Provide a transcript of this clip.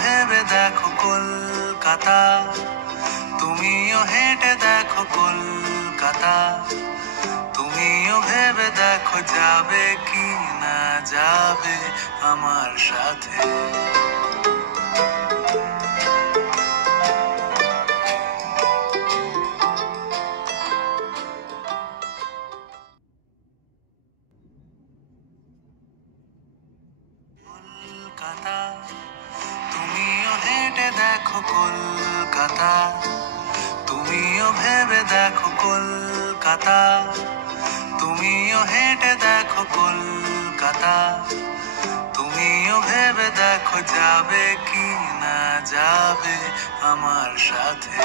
ভেবে দেখো কলকাতা, তুমিও হেঁটে দেখো কলকাতা, তুমিও ভেবে দেখো যাবে কি না যাবে আমার সাথে। কলকাতা, তুমিও হেঁটে দেখো কলকাতা, তুমিও ভেবে দেখো কলকাতা, তুমিও হেঁটে দেখো কলকাতা, তুমিও ভেবে দেখো যাবে কি না যাবে আমার সাথে।